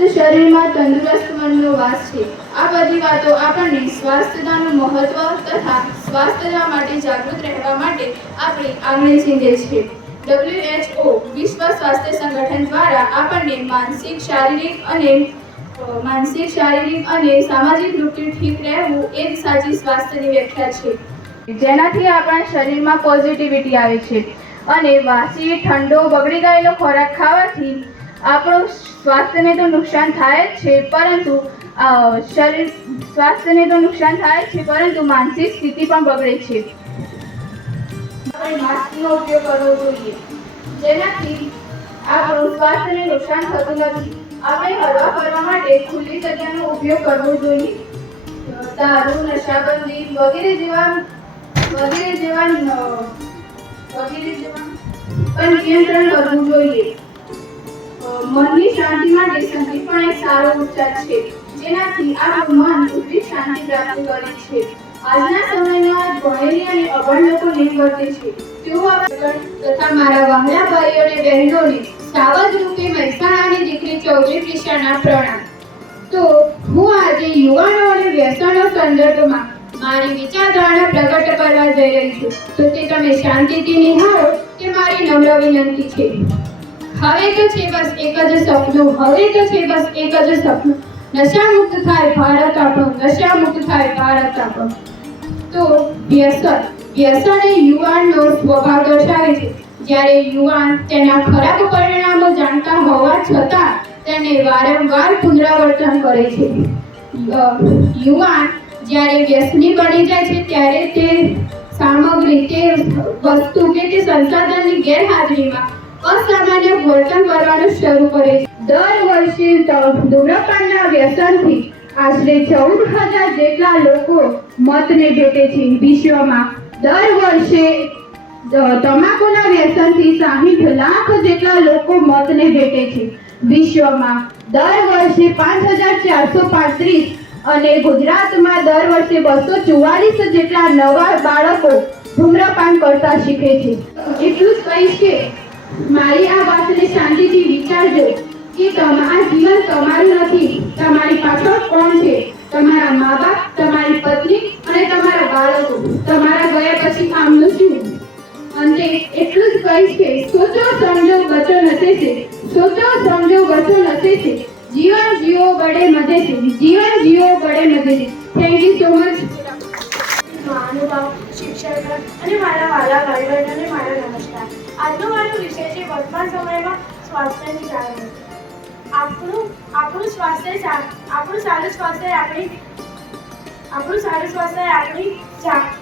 સ્વસ્થ શરીરમાં તંદુરસ્ત મનનો વાસ છે. આ બધી વાતો આપણને સ્વાસ્થ્યતાનું મહત્વ તથા સ્વાસ્થ્ય માટે જાગૃત રહેવા માટે આપણે આંગણે ચીંધે છે. ડબ્લ્યુએચઓ વિશ્વ સ્વાસ્થ્ય સંગઠન દ્વારા આપણને માનસિક, શારીરિક અને માનસિક, શારીરિક અને સામાજિક રૂપે ઠીક રહેવું એ જ સાચી સ્વાસ્થ્યની વ્યાખ્યા છે. જેનાથી આપણા શરીરમાં પોઝિટિવિટી આવે છે. અને વાસી, ઠંડો, બગડી ગયેલો ખોરાક ખાવાથી આપણું સ્વાસ્થ્યને તો નુકસાન થાય જ છે, પરંતુ શરીર, સ્વાસ્થ્યને તો નુકસાન થાય જ છે, પરંતુ માનસિક સ્થિતિ પણ બગડે છે. આપણે માસ્કનો ઉપયોગ કરવો જોઈએ. જેનાથી આપણું સ્વાસ્થ્યને નુકસાન થતું નથી. આપણે હરવા ફરવા માટે ખુલ્લી જગ્યાનો ઉપયોગ કરવો જોઈએ. દારૂ, નશાબંધી વગેરે જેવા વગેરે જેવા વગેરે જેવા પણ નિયંત્રણ કરવું જોઈએ. મનની શાંતિ માટે સંગીત પણ એક સારો ઉપચાર છે. જેનાથી આપણું મન ઉદ્વિગ શાંતિ પ્રાપ્ત કરે છે. આજના સમયમાં ભણેલી અને અભણ લોકો નહીં વર્તે છે. તેઓ તથા મારા વહાલા ભાઈઓ અને બહેનોને સાવજ રૂપે મહેસાણાની દીકરી ચૌધરી પ્રિશાના પ્રણામ. તો હું આજે યુવાનો અને વ્યસનો સંદર્ભમાં મારી વિચારધારણા પ્રગટ કરવા જઈ રહી છું. તો તે તમે શાંતિથી નિહાળો તે મારી નમ્ર વિનંતી છે. હવે તો છે બસ એક જ સપનું, હવે તો છે બસ એક જ સપનું. નશા મુક્ત થાય ભારત આપણું નશા મુક્ત થાય ભારત આપણું. તો વ્યસન વ્યસન એ યુવાનનો સ્વભાવ દર્શાવે છે. જ્યારે યુવાન તેના ખરાબ પરિણામો જાણતા હોવા છતાં તેને વારંવાર પુનરાવર્તન કરે છે. યુવાન જ્યારે વ્યસની બની જાય છે ત્યારે તે સામગ્રી, તે વસ્તુ કે તે સંસાધનની ગેરહાજરીમાં અસામાન્ય વર્તન કરવાનું શરૂ કરે છે. દર વર્ષે ધૂમ્રપાનના વ્યસનથી આશરે ચૌદ હજાર જેટલા લોકો મતને ભેટે છે વિશ્વમાં. દર વર્ષે તમાકુના વ્યસનથી સાહીઠ લાખ જેટલા લોકો મતને ભેટે છે વિશ્વમાં. દર વર્ષે પાંચ હજાર ચારસો પાંત્રીસ અને ગુજરાતમાં દર વર્ષે બસો ચુવાલીસ જેટલા નવા બાળકો ધૂમ્રપાન કરતા શીખે છે. એટલું જ કહીશ કે મારી આ વાતને શાંતિથી વિચારજો કે તમારા જીવન તમારું નથી. તમારી પાછળ કોણ છે? તમારા મા બાપ તમારી પત્ની અને તમારા બાળકો. તમારા ગયા પછી આમનું શું? અંતે એટલું જ કહીશ કે સોચો, સમજો બચો નસે છે સોચો, સમજો બચો નથી છે જીવન જીવો બડે મજે છે જીવન જીવો બડે મજે છે થેન્ક યુ સો મચ મહાનુભાવ શિક્ષક અને મારા વાલા ભાઈ બહેનોને મારા નમસ્કાર આજનો મારો વિષય છે વર્તમાન સમયમાં સ્વાસ્થ્યની જાળવણી. આપણું આપણું સ્વાસ્થ્ય આપણું સારું સ્વાસ્થ્ય આપણી, આપણું સારું સ્વાસ્થ્ય આપણી જા-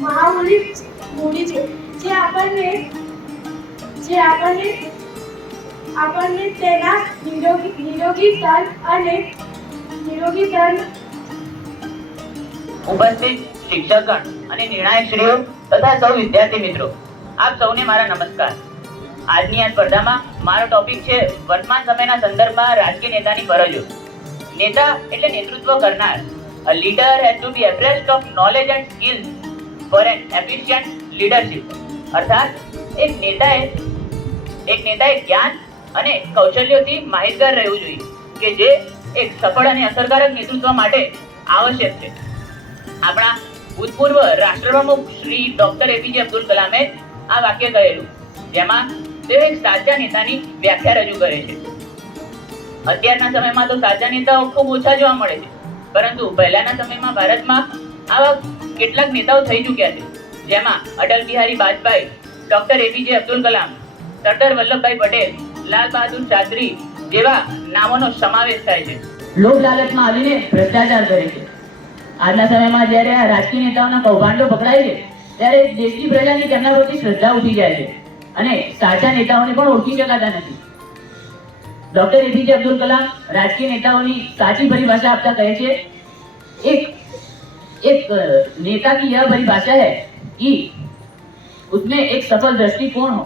મહામૂલી મૂડી છે. જે આપણને જે આપણને આપણને તેના નિરોગી નિરોગી તન અને નિરોગી તન ઉપસ્થિત શિક્ષકગણ અને નિર્ણાયકશ્રીઓ તથા સૌ વિદ્યાર્થી મિત્રો. આપ સૌને મારા નમસ્કાર. આજની આ સ્પર્ધામાં મારો ટોપિક છે વર્તમાન સમયના સંદર્ભમાં રાજકીય નેતાની ફરજો. નેતા એટલે નેતૃત્વ કરનાર. A leader has to be abreast of knowledge and skill for an efficient leadership અર્થાત, એક નેતાએ એક નેતાએ જ્ઞાન અને કૌશલ્યોથી માહિતગાર રહેવું જોઈએ, કે જે એક સફળ અને અસરકારક નેતૃત્વ માટે આવશ્યક છે. આપણા ભૂતપૂર્વ રાષ્ટ્રપ્રમુખ શ્રી ડોક્ટર એપીજે અબ્દુલ કલામે આ વાક્ય કહેલું. જેમાં તે એક સાચા નેતાની વ્યાખ્યા રજૂ કરે છે. અત્યારના સમયમાં તો સાચા નેતાઓ ખૂબ ઓછા જોવા મળે છે. પરંતુ પહેલાના સમયમાં ભારતમાં આવા કેટલાક નેતાઓ થઈ ચૂક્યા છે. જેમાં અટલ બિહારી વાજપેયી, ડોક્ટર એપીજે અબ્દુલ કલામ, સરદાર વલ્લભભાઈ પટેલ, લાલ બહાદુર શાસ્ત્રી જેવા નામોનો સમાવેશ થાય છે. લોક લાલચમાં આવીને ભ્રષ્ટાચાર કરે છે. આજના સમયમાં જ્યારે આ રાજકીય નેતાઓના કૌભાંડો પકડાય છે ત્યારે દેશની પ્રજાની તેમના પ્રતિ શ્રદ્ધા ઉઠી જાય છે અને સાચા નેતાઓને પણ ઓળખી શકાતા નથી ડોક્ટર એપીજે અબ્દુલ કલામ રાજકીય નેતાઓની સાચી પરિભાષા આપતા કહે છે एक एक अ, नेता की यह परिभाषा है कि उसमें एक सफल दृष्टिकोण हो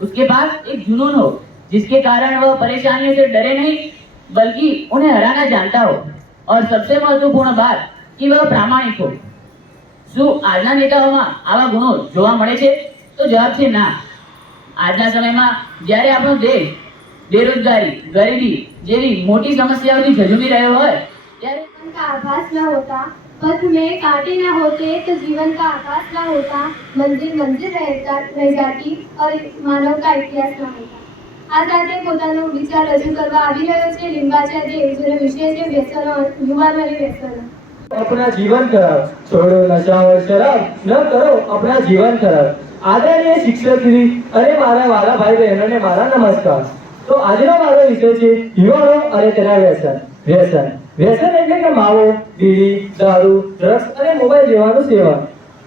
उसके पास एक जुनून हो जिसके कारण वह परेशानियों से डरे नहीं बल्कि उन्हें हराना जानता हो और सबसे महत्वपूर्ण बात कि वह प्रामाणिक हो શું આજના નેતાઓમાં આવા ગુણો જોવા મળે છે તો જવાબ છે ના આજના સમયમાં જ્યારે આપણો દેશ બેરોજગારી ગરીબી જેવી મોટી સમસ્યાઓથી ઝઝુમી રહ્યો હોય ત્યારે जीवन का आभास न होता पथ में कांटे न होते तो जीवन का आभास न होता मंजिल मंजिल रहता रह जाती और मानव का इतिहास न होता આ સાથે પોતાનો વિચાર રજૂ કરવા આવી રહ્યો છે લિંબાચા દેવ જેનો વિષય છે વ્યસનો યુવાનોની વ્યસનો अपना जीवन खराब छोड़ो नशा और शराब न करो अपना जीवन खराब આદરણીય શિક્ષક શ્રી અને મારા વાલા ભાઈ બહેનોને મારા નમસ્કાર તો આજનો મારો વિષય છે યુવાનો અને તેના વ્યસન વ્યસન વ્યસન એટલે કે માવો બીડી દારૂ ડ્રગ્સ અને મોબાઈલ જેવાનું સેવન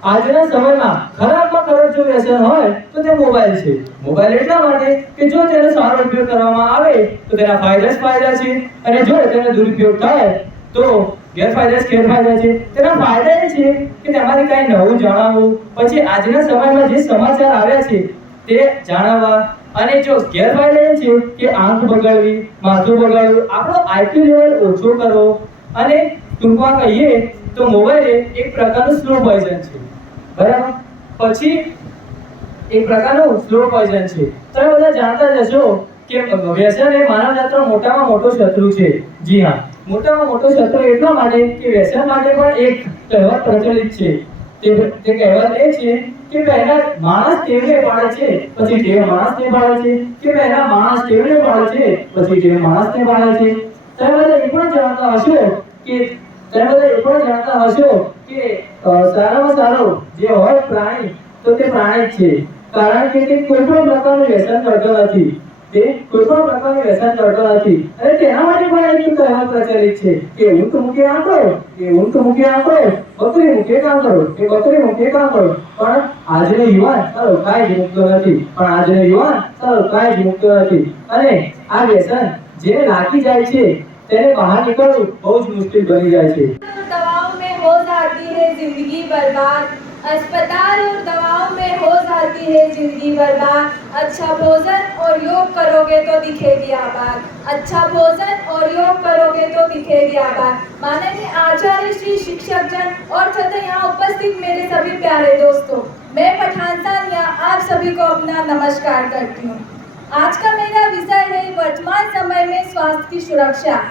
આજના સમયમાં ખરાબમાં ખરાબ જો વ્યસન હોય તો તે મોબાઈલ છે મોબાઈલ એટલા માટે કે જો તેનો સારો ઉપયોગ કરવામાં આવે તો તેના ફાયદા જ ફાયદા છે અને જો તેનો દુરુપયોગ થાય તો ગેરફાયદા જ ગેરફાયદા છે. તેના ફાયદા એ છે કે તેમાંથી કાંઈ નવું જાણવું. પછી આજના સમયમાં જે સમાચાર આવ્યા છે તે જાણવા અને જો ગેરફાયદા એ છે કે આંખ બગાડવી, માથું બગાડવું, આપણો આઈક્યુ લેવલ ઓછો કરવો. અને ટૂંકમાં કહીએ તો મોબાઈલ એક પ્રકારનું સ્લો પોઈઝન છે. બરાબર? પછી એક પ્રકારનું સ્લો પોઈઝન છે. તમે બધા જાણતા જ હશો કે વ્યસન એ માનવ જાતનો મોટામાં મોટો શત્રુ છે. જી હા. મોટામાં મોટો શત્રુ એટલા માટે કે વ્યસન માટે પણ એક કહેવત પ્રચલિત છે. તે તે કહેવત એ છે કે પહેલા માણસ ટેવને પાડે છે, પછી ટેવ માણસને પાડે છે. કે પહેલા માણસ ટેવને પાડે છે, પછી ટેવ માણસને પાડે છે. તમે બધા એ પણ જાણતા હશો કે, તમે બધા એ પણ જાણતા હશો કે સારામાં સારો જે હોય પ્રાણી, તો તે પ્રાણી જ છે. કારણ કે તે કોઈ પણ પ્રકારનું વ્યસન કરતો નથી. જે કોઈ પણ પ્રકારનું વ્યસન કરતો નથી. અને તેના માટે પણ એક કહેવત પ્રચલિત છે કે ઊંટ મૂકે આમ કરો, કે ઊંટ મૂકે આમ કરો બકરી મૂકે કામ કરો, કે બકરી મૂકે કામ કરો. પણ આજનો યુવાન તારો કાંઈ જ મુક્ત નથી. પણ આજનો યુવાન તારો કાંઈ જ મુક્ત નથી. અને આ વ્યસન જે લાગી જાય છે, તેને બહાર નીકળવું બહુ જ મુશ્કેલ બની જાય છે. દવાઓ મેં હો જાતી હે જિંદગી બરબાદ. अस्पताल और दवाओं में हो जाती है, ज़िंदगी बर्बाद। अच्छा भोजन और योग करोगे तो दिखेगी आबाद। अच्छा भोजन और योग करोगे तो दिखेगी आबाद। माननीय आचार्य श्री शिक्षक जन और तथा यहाँ उपस्थित मेरे सभी प्यारे दोस्तों, मैं पठान सानिया आप सभी को अपना नमस्कार करती हूँ। आज का मेरा विषय है वर्तमान समय में स्वास्थ्य की सुरक्षा।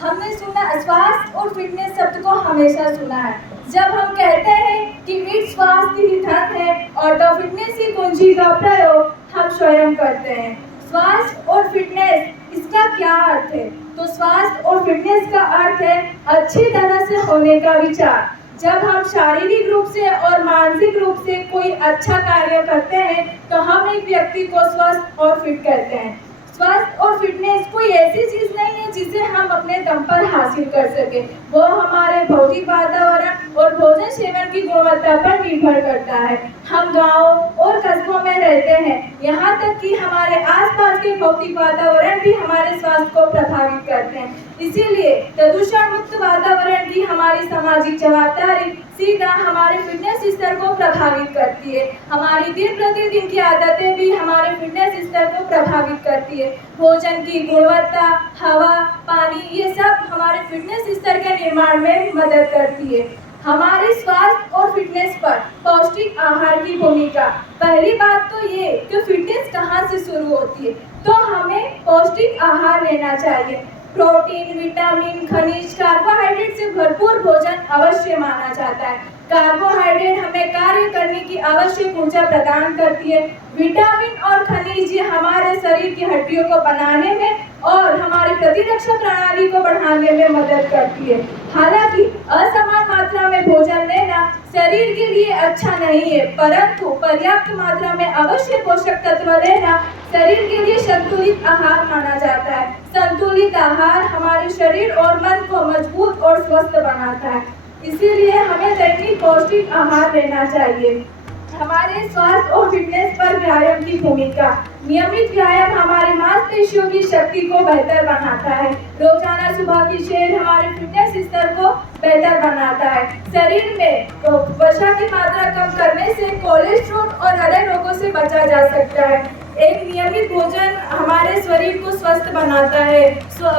हमने सुना, स्वास्थ्य और फिटनेस शब्द को हमेशा सुना है। जब हम कहते हैं कि फिट स्वास्थ्य ही धन है और द फिटनेस ही कुंजी का प्रयोग हम स्वयं करते हैं। स्वास्थ्य और फिटनेस इसका क्या अर्थ है? तो स्वास्थ्य और फिटनेस का अर्थ है अच्छी तरह से होने का विचार। जब हम शारीरिक रूप से और मानसिक रूप से कोई अच्छा कार्य करते हैं तो हम एक व्यक्ति को स्वस्थ और फिट करते हैं। स्वस्थ और फिटनेस कोई ऐसी चीज़ नहीं है जिसे हम अपने दम पर हासिल कर सके। वो हमारे भौतिक वातावरण और भोजन सेवन की गुणवत्ता पर निर्भर करता है। हम गाँव और कस्बों में रहते हैं। यहाँ तक कि हमारे आसपास के भौतिक वातावरण भी हमारे स्वास्थ्य को प्रभावित करते हैं। इसीलिए प्रदूषण मुक्त वातावरण की हमारी सामाजिक जवाबदारी, सीधा हमारे फिटनेस स्तर को प्रभावित करती है। हमारी दिन प्रतिदिन की आदतें भी हमारे फिटनेस स्तर को प्रभावित करती है। भोजन की गुणवत्ता, हवा, पानी, ये सब हमारे फिटनेस स्तर के निर्माण में मदद करती है। हमारे स्वास्थ्य और फिटनेस पर पौष्टिक आहार की भूमिका। पहली बात तो ये कि फिटनेस कहाँ से शुरू होती है? तो हमें पौष्टिक आहार लेना चाहिए। प्रोटीन, विटामिन, खनिज कार्बोहाइड्रेट से भरपूर भोजन अवश्य माना जाता है। कार्बोहाइड्रेट हमें कार्य करने की आवश्यक ऊर्जा प्रदान करती है। विटामिन और खनिज हमारे शरीर की हड्डियों को बनाने में और हमारी प्रतिरक्षा प्रणाली को बढ़ाने में मदद करती है। हालाँकि, असमान मात्रा में भोजन लेना शरीर के लिए अच्छा नहीं है, परंतु पर्याप्त मात्रा में अवश्य पोषक तत्व लेना शरीर के लिए संतुलित आहार माना जाता है। संतुलित आहार हमारे शरीर और मन को मज़बूत और स्वस्थ बनाता है। इसीलिए हमें दैनिक पौष्टिक आहार लेना चाहिए। हमारे स्वास्थ्य और फिटनेस पर व्यायाम की भूमिका। नियमित व्यायाम हमारे मांसपेशियों की शक्ति को बेहतर बनाता है। रोज़ाना सुबह की शेर हमारे फिटनेस स्तर को बेहतर बनाता है। शरीर में तो वसा की मात्रा कम करने से कोलेस्ट्रोल और हृदय रोगों से बचा जा सकता है। एक नियमित भोजन हमारे शरीर को स्वस्थ बनाता है। तो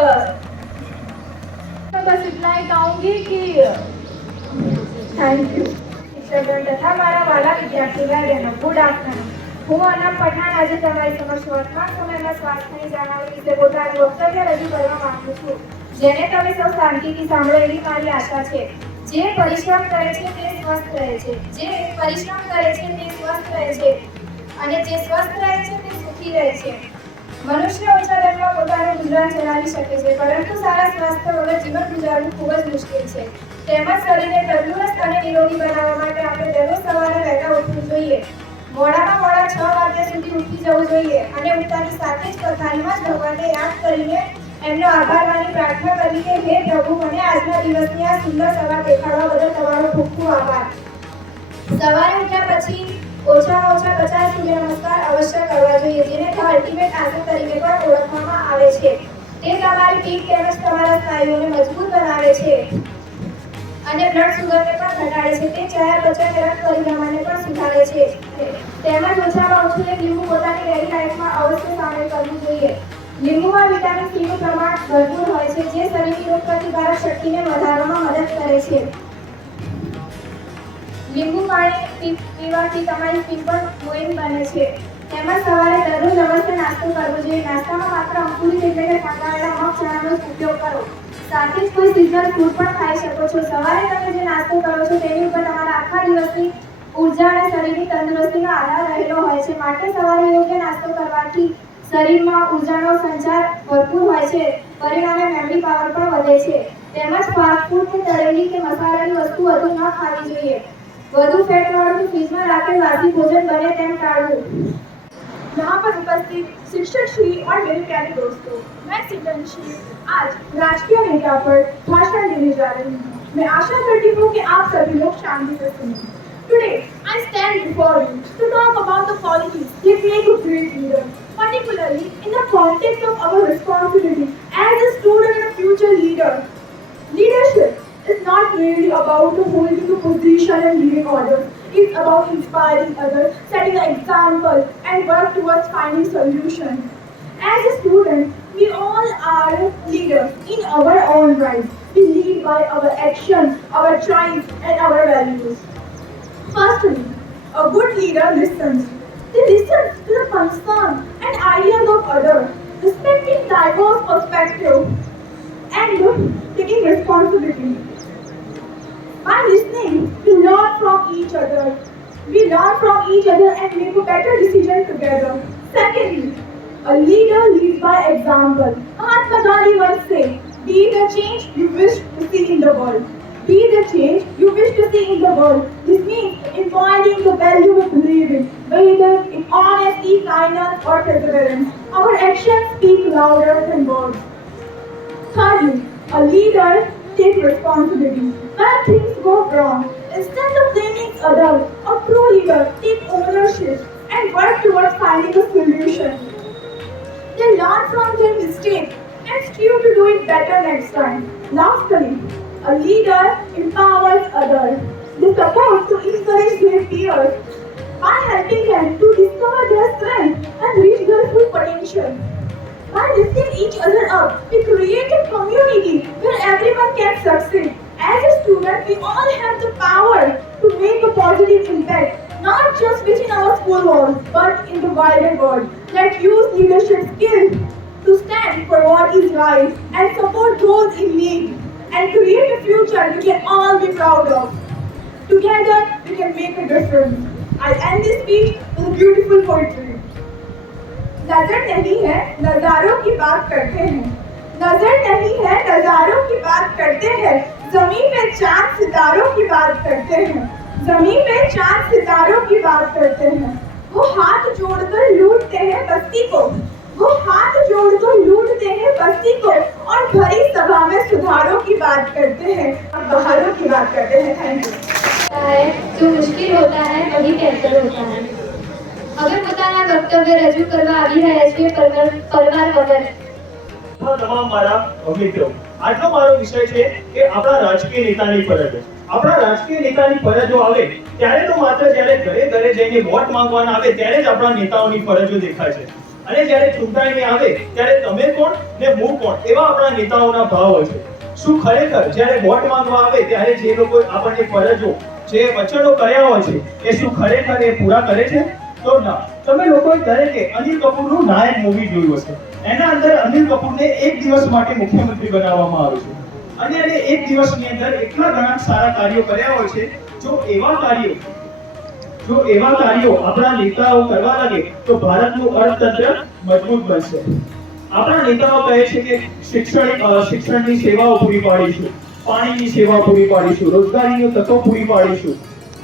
बस इतना ही कहूँगी कि थैंक यू તથા મારા વાલા વિદ્યાર્થીગણ ગુડ આફ્ટરનૂન. હું અનમ પઠાણ. આજે તમારી સમક્ષ વર્તમાન સમયમાં સ્વાસ્થ્યની જાળવણી વિશે પોતાનું વક્તવ્ય રજૂ કરવા માંગુ છું. જેને તમે સૌ શાંતિથી સાંભળો મારી આશા છે. જે પરિશ્રમ કરે છે તે સ્વસ્થ રહે છે. જે પરિશ્રમ કરે છે તે સ્વસ્થ રહે છે. અને જે સ્વસ્થ રહે છે તે સુખી રહે છે. મનુષ્ય ઓછા દરમાં પોતાનું ગુજરાન ચલાવી શકે છે, પરંતુ સારા સ્વાસ્થ્ય વગર જીવન ગુજારવું ખૂબ જ મુશ્કેલ છે. તેમજ શરીરને તંદુરસ્ત અને નિરોગી બનાવવા માટે આપણે દરરોજ સવારે વહેલા ઉઠવું જોઈએ. મોડામાં મોડા છ વાગ્યા સુધી ઉઠી જવું જોઈએ અને ઉઠતાની સાથે જ કથારીમાં જ ભગવાનને યાદ કરીને એમનો આભાર માની પ્રાર્થના કરી કે, હે પ્રભુ, મને આજના દિવસની આ સુંદર સવાર દેખાડવા બદલ તમારો ખૂબ ખૂબ આભાર. સવારે ઉઠ્યા પછી ઓછામાં ઓછા પચાસ સૂર્ય નમસ્કાર અવશ્ય કરવા જોઈએ, જેને ધ અલ્ટિમેટ આસન તરીકે પણ ઓળખવામાં આવે છે. તે તમારી પીઠ તેમજ તમારા સ્નાયુઓને મજબૂત બનાવે છે. અને બ્લડ સુગરને પણ ઘટાડે છે. તે ચયાપચય પરિભ્રમણને પણ સુધારે છે. તેમજ ઓછામાં ઓછું એક લીંબુ પોતાની ડેલી લાઈફમાં અવશ્ય સામેલ કરવું જોઈએ. લીંબુમાં વિટામિન સી નું પ્રમાણ ભરપૂર હોય છે, જે શરીરની રોગ પ્રતિકારક શક્તિને વધારવામાં મદદ કરે છે. લીંબુ પાણી પીવાથી તમારી પણ ગ્લોઈંગ બને છે. તેમજ સવારે દરરોજ અવશ્ય નાસ્તો કરવો જોઈએ. નાસ્તામાં માત્ર અંકુરિત એટલે કે ફણગાવેલા મગ ચણાનો ઉપયોગ કરો. સાથે જ કોઈ સિઝનલ ફૂડ પણ ખાઈ શકો છો. સવારે તમે જે નાસ્તો કરો છો તેની ઉપર તમારા આખા દિવસની ઊર્જા અને શરીરની તંદુરસ્તીનો આધાર રહેલો હોય છે. માટે સવારે યોગ્ય નાસ્તો કરવાથી શરીરમાં ઉર્જાનો સંચાર ભરપૂર હોય છે. પરિણામે મેમરી પાવર પણ વધે છે. તેમજ ફાસ્ટ ફૂડ કે તળેલી કે મસાલાની વસ્તુ વધુ ન ખાવી જોઈએ. વધુ ફેટવાળું ફ્રીજમાં રાખેલ વાસી ભોજન બને તેમ ટાળવું. यहाँ पर उपस्थित शिक्षक श्री और मेरे प्यारे दोस्तों मैं सिमरन श्री आज राष्ट्रीय नेता पर भाषण देने जा रही हूँ मैं आशा करती हूँ कि आप सभी लोग शांति से सुनें Today, I stand before you to talk about the qualities that make a great leader, particularly in the context of our responsibility as a student and a future leader. Leadership is not merely about holding a position and leading others. It's about inspiring others, setting an example, and work towards finding solutions. As a student, we all are leaders in our own right. We lead by our actions, our choice, and our values. Firstly, a good leader listens. They listen to the concerns and ideas of others, respecting diverse perspectives and taking responsibility. By listening, we learn from each other. We learn from each other and make a better decision together. Secondly, a leader leads by example. Mahatma Gandhi once said, be the change you wish to see in the world. Be the change you wish to see in the world. This means embodying the value we believe in, whether in honesty, kindness, or perseverance. Our actions speak louder than words. Thirdly, a leader takes responsibility. When things go wrong, instead of blaming others, a true leader takes ownership and work towards finding a solution. They learn from their mistakes and strive to do it better next time. Lastly, a leader empowers others. They support to encourage their peers by helping them to discover their strengths and reach their full potential. By lifting each other up, we create a community where everyone can succeed As a student, we all have the power to make a positive impact, not just within our school walls, but in the wider world. Let's use leadership skills to stand for what is right and support those in need and create a future we can all be proud of. Together, we can make a difference. I end this speech with a beautiful poetry. नजर नहीं है नजारों की बात करते हैं नजर नहीं है नजारों की बात करते हैं ज़मीन में चार सितारों की बात करते हैं। ज़मीन में चार सितारों की बात करते हैं। वो हाथ जोड़कर लूटते हैं बस्ती को। वो हाथ जोड़कर लूटते हैं बस्ती को और भरी सभा में सुधारों की बात करते हैं और बहारों की बात करते हैं। Thank you. जो मुश्किल होता है वही बेहतर होता है। હવે પોતાના વક્તવ્ય રજૂ કરવા આવી રહ્યા છે પરિવાર વગર તમામ મારા મિત્રો આજનો મારો વિષય છે કે આપણા રાજકીય નેતાની ફરજો આપણા રાજકીય નેતાની ફરજો આવે ત્યારે તો માત્ર જ્યારે ઘરે ઘરે જઈને વોટ માંગવાના આવે ત્યારે જ આપણા નેતાઓની ફરજો દેખાય છે. અને જ્યારે ચૂંટણી આવે ત્યારે તમે કોણ ને હું કોણ એવા આપણા નેતાઓના ભાવ હોય છે. શું ખરેખર જ્યારે વોટ માંગવા આવે ત્યારે જે લોકો આપણને ફરજો, જે વચનો કર્યા હોય છે, એ શું ખરેખર એ પૂરા કરે છે? તો ના. તમે લોકોએ દરેકે અનિલ કપૂરનું નાયક મૂવી જોયું હશે. એના અંદર અનિલ કપૂરને એક દિવસ માટે મુખ્યમંત્રી બનાવવામાં આવે છે. અને એને એક દિવસની અંદર એટલા ઘણા સારા કાર્યો કર્યા હોય છે, જો એવા કાર્યો, જો એવા કાર્યો આપણા નેતાઓ કરવા લાગે, તો ભારતનું અર્થતંત્ર મજબૂત બનશે. આપણા નેતાઓ કહે છે કે શિક્ષણ શિક્ષણની સેવાઓ પૂરી પાડીશું, પાણીની સેવા પૂરી પાડીશું, રોજગારીની તકો પૂરી પાડીશું.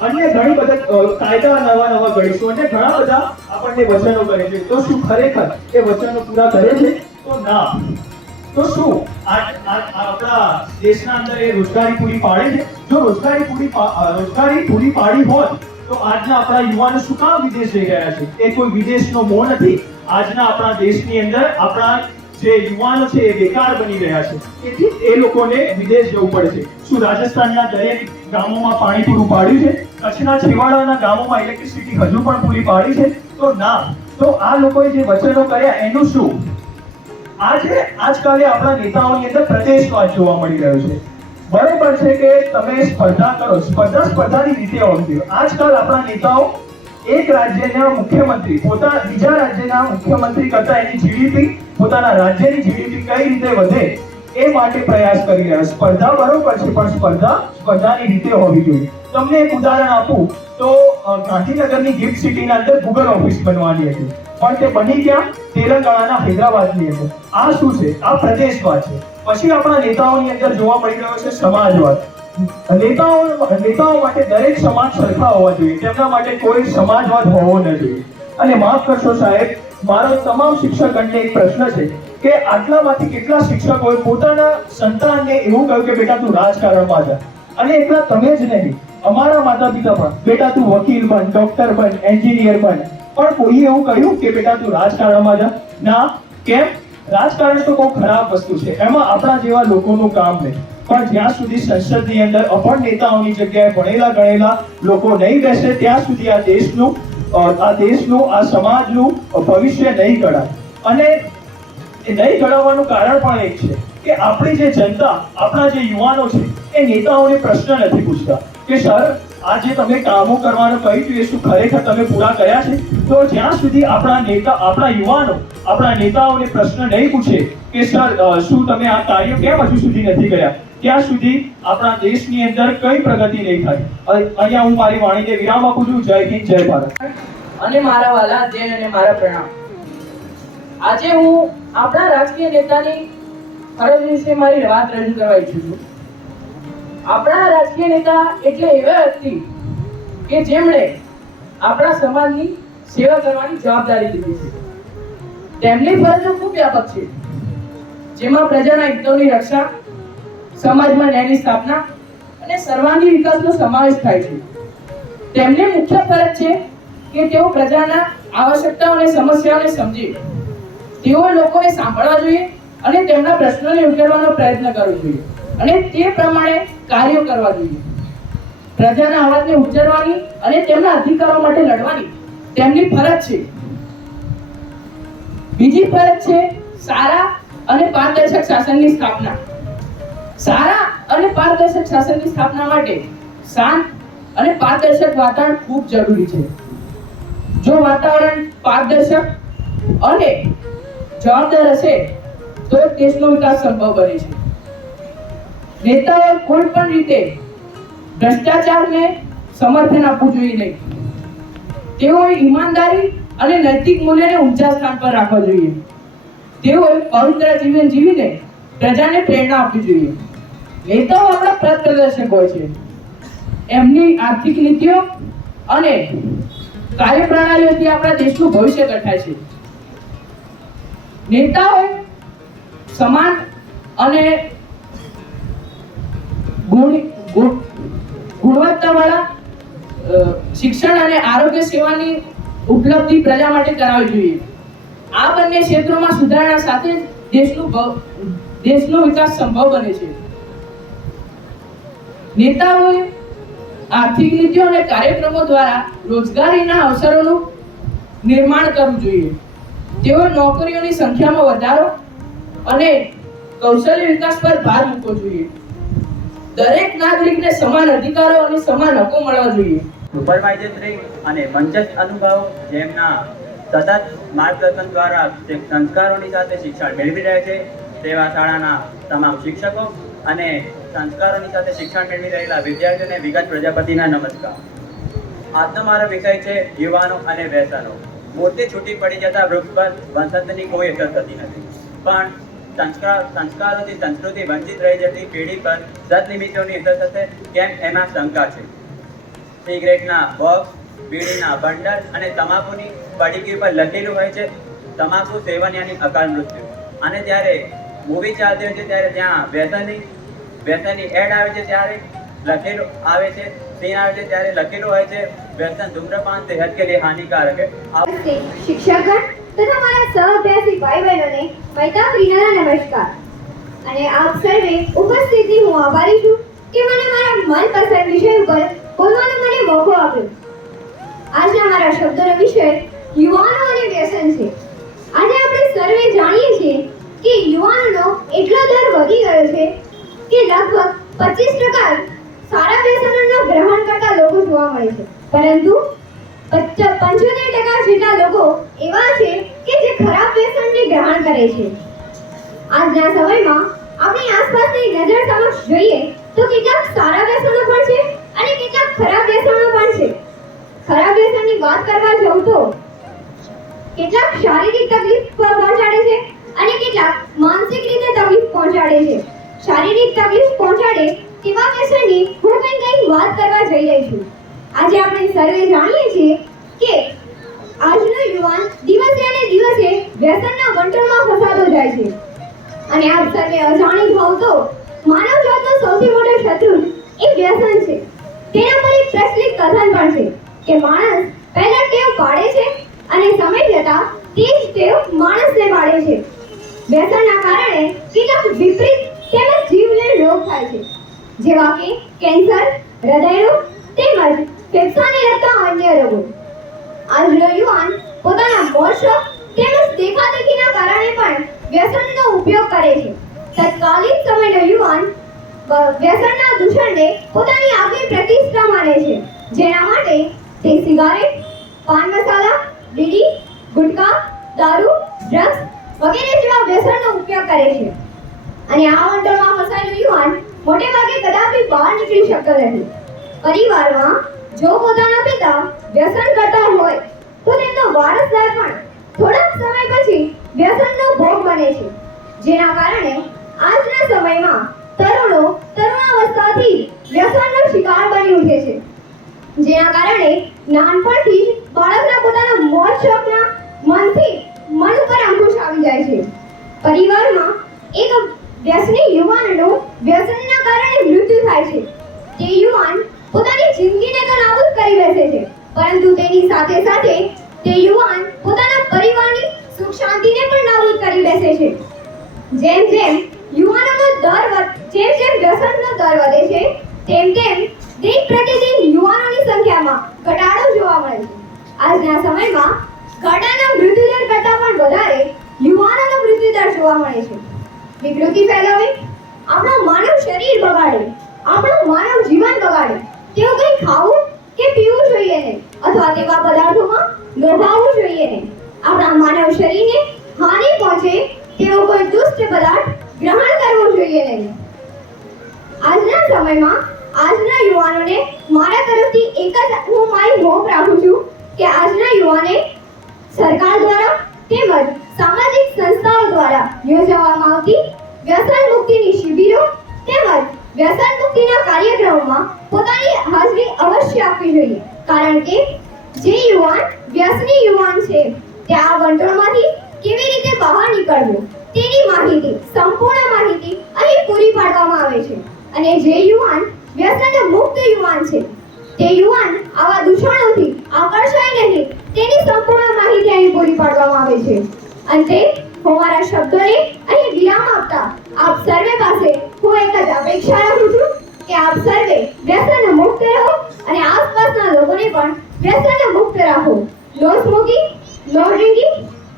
અન્ય ઘણી બધા કાયદા નવા નવા ઘડીશું અને ઘણા બધા આપણને વચનો કરે છે. તો શું ખરેખર એ વચનો પૂરા કરે છે? તો ના. તો શું? આપણા દેશના અંદર એ રોજગારી પૂરી પાડે છે? જો રોજગારી પૂરી રોજગારી પૂરી પાડી હોત, તો આજના આપણા યુવાનો શું કામ વિદેશ જઈ રહ્યા છે? એ કોઈ વિદેશનો મોહ નથી. આજના આપણા દેશની અંદર આપણા જે યુવાનો છે એ બેકાર બની રહ્યા છે. તેથી એ લોકોને વિદેશ જવું પડે છે. શું રાજસ્થાનના દરેક ગામોમાં પાણી પૂરું પાડ્યું છે? કચ્છના છેવાડાના ગામોમાં ઇલેક્ટ્રિસિટી હજુ પણ પૂરી પાડી છે? તો ના. તો આ લોકોએ જે વચનો કર્યા, એનું શું? આજે આજકાલે આપણા નેતાઓની અંદર પ્રદેશવાદ જોવા મળી રહ્યો છે. બરોબર છે કે તમે સ્પર્ધા કરો, સ્પર્ધા સ્પર્ધાની રીતે હોવી આજકાલ આપણા નેતાઓ એક રાજ્યના મુખ્યમંત્રી, પોતા બીજા રાજ્યના મુખ્યમંત્રી કરતા એની જીડીપી પોતાના રાજ્યની જીડીપી કઈ રીતે વધે એ માટે પ્રયાસ કરી રહ્યા સ્પર્ધા બરોબર છે, પણ સ્પર્ધા સ્પર્ધાની રીતે હોવી જોઈએ. તમને એક ઉદાહરણ આપું. તો ગાંધીનગરની ગિફ્ટ સિટીના અંદર ગૂગલ ઓફિસ બનવાની હતી. પણ તે બની ક્યાં તેલંગાણાના હૈદરાબાદની અંદર. આ શું છે? આ પ્રદેશવાદ છે. પછી આપણા નેતાઓની અંદર જોવા મળી રહ્યો છે સમાજવાદ. નેતાઓ નેતાઓ માટે દરેક સમાજ સરખા હોવા જોઈએ. તેમના માટે કોઈ સમાજવાદ હોવો ન જોઈએ. અને માફ કરશો સાહેબ મારો તમામ શિક્ષકગણને એક પ્રશ્ન છે કે આટલામાંથી કેટલા શિક્ષકોએ પોતાના સંતાનને એવું કહ્યું કે, બેટા, તું રાજકારણમાં જા. અને એટલા તમે જ નહીં, અમારા માતા પિતા પણ. બેટા, તું વકીલ બન, ડોક્ટર બન, એન્જિનિયર બન. પણ કોઈએ એવું કહ્યું કે, બેટા, તું રાજકારણમાં જા. ના, કેમ? રાજકારણ તો બહુ ખરાબ વસ્તુ છે. એમાં આપણા જેવા લોકોનું કામ નહીં. પણ જ્યાં સુધી સંસદની અંદર અપણ નેતાઓની જગ્યાએ ભણેલા ગણેલા લોકો નહીં બેસે, ત્યાં સુધી આ દેશનું આ દેશનું, આ સમાજનું ભવિષ્ય નહીં ઘડાય અને નહીં ઘડાવવાનું કારણ પણ એક છે કે આપણી જે જનતા, આપણા જે યુવાનો છે, એ નેતાઓને પ્રશ્ન નથી પૂછતા કે, સર, આ જે તમે કામો કરવાનું કહ્યું હતું એ શું ખરેખર તમે પૂરા કર્યા છે? તો જ્યાં સુધી આપણા નેતા, આપણા યુવાનો, આપણા નેતાઓને પ્રશ્ન નહીં પૂછે કે, સર શું તમે આ કાર્યો કેમ હજુ સુધી નથી કર્યા? ત્યાં સુધી આપણા દેશની અંદર કઈ પ્રગતિ નહીં થાય. અહીંયા હું મારી વાણીને વિરામ આપું છું. જય હિન્દ, જય ભારત. અને મારા વાલા જૈન અને મારા પ્રણામ. આજે હું આપણા રાજકીય નેતાની ફરજ વિશે મારી વાત રજૂ કરવા ઈચ્છું છું. આપણા રાજકીય નેતા એટલે એવા વ્યક્તિ કે જેમણે આપણા સમાજની સેવા કરવાની જવાબદારી લીધી છે. તેમની ફરજો ખૂબ વ્યાપક છે. જેમાં પ્રજાના હિતોની રક્ષા સમાજમાં ન્યાયની સ્થાપના અને સર્વાંગી વિકાસનો સમાવેશ થાય છે. તેમને મુખ્ય ફરજ છે કે તેઓ પ્રજાના આવશ્યકતાઓ અને સમસ્યાઓને સમજે. તેઓ લોકોને સાંભળવા જોઈએ અને તેમના પ્રશ્નોને ઉકેલવાનો પ્રયત્ન કરવો જોઈએ અને તે પ્રમાણે કાર્યો કરવા જોઈએ. પ્રજાના અવાજને ઉચ્ચારવાની અને તેમના અધિકારો માટે લડવાની તેમની ફરજ છે. બીજી ફરજ છે સારા અને પારદર્શક શાસનની સ્થાપના. સારા અને પારદર્શક શાસનની સ્થાપના માટે શાંત અને પારદર્શક વાતાવરણ ખૂબ જરૂરી છે. જો વાતાવરણ પારદર્શક અને જવાબદાર હશે, તો દેશનો વિકાસ સંભવ બને છે. નેતાઓએ કોઈ પણ રીતે ભ્રષ્ટાચારને સમર્થન આપવું જોઈએ નહીં. તેઓએ ઈમાનદારી અને નૈતિક મૂલ્યને ઊંચા સ્થાન પર રાખવા જોઈએ. તેઓએ પવિત્ર જીવન જીવીને પ્રજાને પ્રેરણા આપવી જોઈએ. નેતાઓ આપણા પ્રત હોય છે. એમની આર્થિક નીતિઓ અને કાર્યપ્રણાલીઓથી આપણા દેશનું ભવિષ્ય ગઠાય છે. નેતાઓ સમાન અને ગુણ- ગુણવત્તાવાળા શિક્ષણ અને આરોગ્ય સેવાની ઉપલબ્ધિ પ્રજા માટે કરાવવી જોઈએ. આ બંને ક્ષેત્રોમાં સુધારણા સાથે દેશનું દેશનો વિકાસ સંભવ બને છે. નેતાઓએ આર્થિક નીતિઓ અને કાર્યક્રમો દ્વારા રોજગારીના અવસરોનું નિર્માણ કરવું જોઈએ. તેઓ નોકરીઓની સંખ્યામાં વધારો અને કૌશલ્ય વિકાસ પર ભાર મૂકવો જોઈએ. દરેક નાગરિકને સમાન અધિકારો અને સમાન હકો મળવા જોઈએ. સુપરવાઇઝર અને મંચસ્થ અનુભવ જેમના સતત માર્ગદર્શન દ્વારા સંસ્કારોની સાથે શિક્ષણ મેળવી રહ્યા છે, તેવા શાળાના તમામ શિક્ષકો અને સંસ્કારોની સાથે શિક્ષણ મેળવી રહેલા વિદ્યાર્થીઓને વિગત પ્રજાપતિના નમસ્કાર. આજનો મારો વિષય છે યુવાનો અને વ્યસનો. મૂર્તિ છૂટી પડી જતા વૃક્ષ પર વંશજની કોઈ અસર થતી નથી. પણ સંસ્કાર, સંસ્કારોથી સંસ્કૃતિ વંચિત રહી જતી પેઢી પર સદનિમિત્તોની અસર થશે કેમ એમાં શંકા છે. સિગરેટના બોક્સ બીડીના બંડલ અને તમાકુની પડીકી પર લખેલું હોય છે, તમાકુ સેવન યાની અકાલ મૃત્યુ. અને જ્યારે મૂવી ચાલતી હોય છે ત્યારે ત્યાં વ્યસનની વ્યસનની એડ આવે છે ત્યારે લખેલું આવે છે સીન આવે છે ત્યારે લખેલું હોય છે વ્યસન ધૂમ્રપાન સેહત કે લીધે હાનિકારક છે. શિક્ષકગણ તથા મારા સહઅભ્યાસી ભાઈ બહેનોને મહેતા પ્રિયાના નમસ્કાર. અને આપ સર્વે ઉપસ્થિતિ હું આભારી છું કે મને મારા મનપસંદ વિષય ઉપર બોલવાનો મને મોકો આપ્યો. આજના મારા શબ્દોનો વિષય યુવાનો અને વ્યસન છે. આજે આપણે સર્વે જાણીએ છીએ કે યુવાનોનો એટલો દર વધી ગયો છે કે લગભગ પચીસ ટકા સારા વ્યસનોનો ગ્રહણ કરતા લોકો જોવા મળે છે. પરંતુ પંચ- પંચોતેર ટકા જેટલા લોકો એવા છે કે જે ખરાબ વ્યસનને ગ્રહણ કરે છે. આજના સમયમાં આપણી આસપાસની નજર સમક્ષ જોઈએ તો કેટલાક સારા વ્યસનો પણ છે અને કેટલાક ખરાબ વ્યસનો પણ છે. ખરાબ વ્યસનની વાત કરવા જાઉં તો કેટલાક શારીરિક તકલીફ પહોંચાડે છે અને કેટલાક માનસિક રીતે તકલીફ પહોંચાડે છે. શારીરિક તકલીફ પહોંચાડે તેવા વ્યસનની હું કંઈ કંઈ વાત કરવા જઈ રહી છું. આજે આપણે સર્વે જાણીએ છીએ કે આજનો યુવાન દિવસે અને દિવસે વ્યસનના વંટણમાં ફસાતો જાય છે. અને આપ સર્વે અજાણી હોવ તો માનવ જાતનો સૌથી મોટો શત્રુ એ વ્યસન છે. તેના પર એક પ્રચલિત કથન પણ છે કે માણસ પહેલા ટેવ પાડે છે અને સમય જતા તે જ ટેવ માણસને પાડે છે. વ્યસનના કારણે કેટલાક વિપરીત તેમજ જીવલેણ રોગ થાય છે. જેવા કે કેન્સર, હૃદયરોગ તેમજ ફેફસાને લગતા અન્ય રોગો. આજનો યુવાન પોતાના મોજ તેમજ દેખાદેખીના કારણે પણ વ્યસનનો ઉપયોગ કરે છે. તત્કાલીન સમયનો યુવાન વ્યસનના દૂષણને પોતાની આગવી પ્રતિષ્ઠા માને છે. જેના માટે તે સિગારેટ, પાન મસાલા, બીડી, ગુટકા, દારૂ, ડ્રગ્સ વગેરે જેવા વ્યસનનો ઉપયોગ કરે છે. અને આ વંટોળમાં ફસાયેલો યુવાન મોટે ભાગે કદાપી બહાર નીકળી શકતો નથી. પરિવારમાં જો પોતાના પિતા વ્યસન કરતા હોય, તો તેમનો વારસદાર પણ થોડાક સમય પછી વ્યસનનો ભોગ બને છે. જેના કારણે આજના સમયમાં તરુણો તરુણાવસ્થાથી વ્યસનનો શિકાર બની ઉઠે છે. જેના કારણે નાનપણથી જ બાળકના પોતાના મોજ શોખના મનથી મન ઉપર અંકુશ આવી પરિવારમાં એક વ્યસની યુવાનનું વ્યસનના કારણે મૃત્યુ થાય છે. તે યુવાન પોતાની જિંદગીને તો નાબૂદ કરી બેસે છે, પરંતુ તેની સાથે સાથે તે યુવાન એક જ હું મારી હોપ રાખું છું કે આજના યુવાને સરકાર દ્વારા તેમજ સામાજિક સંસ્થાઓ દ્વારા યોજવામાં આવતી વ્યસન મુક્તિની શિબિરો તેમજ વ્યસન મુક્તિના કાર્યક્રમોમાં પોતાની હાજરી અવશ્ય આપવી જોઈએ. કારણ કે જે યુવાન વ્યસની યુવાન છે, તે આ વંટોળમાંથી કેવી રીતે બહાર નીકળવું, તેની માહિતી, સંપૂર્ણ માહિતી અહીં પૂરી પાડવામાં આવે છે. અને જે યુવાન વ્યસન મુક્ત યુવાન છે તે યુવાન આવા દૂષણોથી આકર્ષાય નહીં, તેની સંપૂર્ણ માહિતી અહીં પૂરી પાડવામાં આવે છે. અંતે, હું મારા શબ્દોને અહીં વિરામ આપતા આપ સર્વે પાસે હું એક જ અપેક્ષા રાખું છું કે આપ સર્વે વ્યસન મુક્ત રહો અને આસપાસના લોકોને પણ વ્યસન મુક્ત રાખો. No smoking no drinking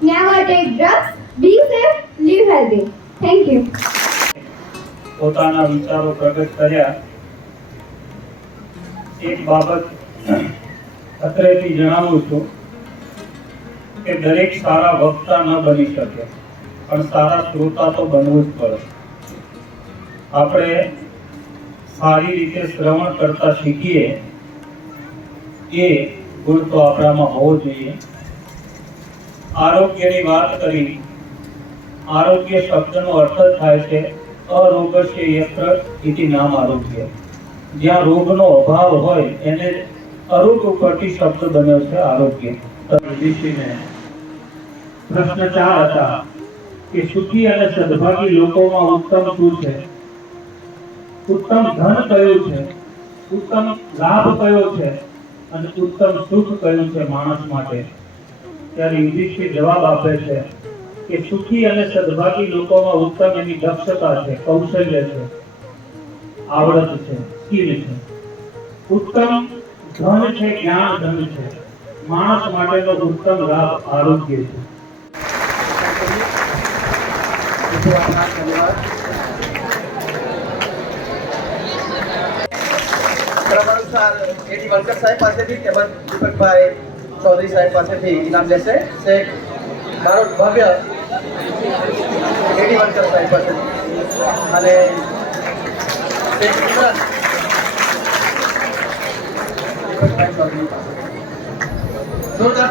never take drugs be safe live healthy thank you પોતાના વિચારો પ્રગટ કર્યા એક બાબત અત્રેથી જણાવું છું કે દરેક સારા વક્તા ન બની શકે, પણ સારા શ્રોતા તો બનવું જ પડે. આપણે સારી રીતે શ્રવણ કરતા શીખીએ, એ ગુણ તો આપણામાં હોવો જોઈએ. આરોગ્યની વાત કરી, આરોગ્ય શબ્દનો અર્થ થાય છે અરોગસ્ય યત્ર નામ આરોગ્ય. જ્યાં રોગનો અભાવ હોય એને અરોગ શબ્દ બન્યો છે આરોગ્ય. ઋષિને પ્રશ્ન ચાર હતા કે સુખી અને સદભાગી લોકોમાં ઉત્તમ શું છે? ઉત્તમ ધન કયું છે? ઉત્તમ લાભ કયો છે? અને ઉત્તમ સુખ કયું છે માણસ માટે? ત્યારે યુધિષ્ઠિર જવાબ આપે છે કે સુખી અને સદભાગી લોકોમાં ઉત્તમ એની દક્ષતા છે, કૌશલ્ય છે, આવડત છે. સ્કિલ છે ઉત્તમ ધન છે, જ્ઞાન ધન છે. માણસ માટેનો ઉત્તમ લાભ આરોગ્ય છે. સાહેબ પાસેથી તેમજ દીપકભાઈ ચૌધરી સાહેબ પાસેથી ઇનામ લેશે. શેખ મારો ભવ્ય એડી સાહેબ પાસેથી. અને શેખ ઇમરાન દીપકભાઈ ચૌધરી પાસે જોરદાર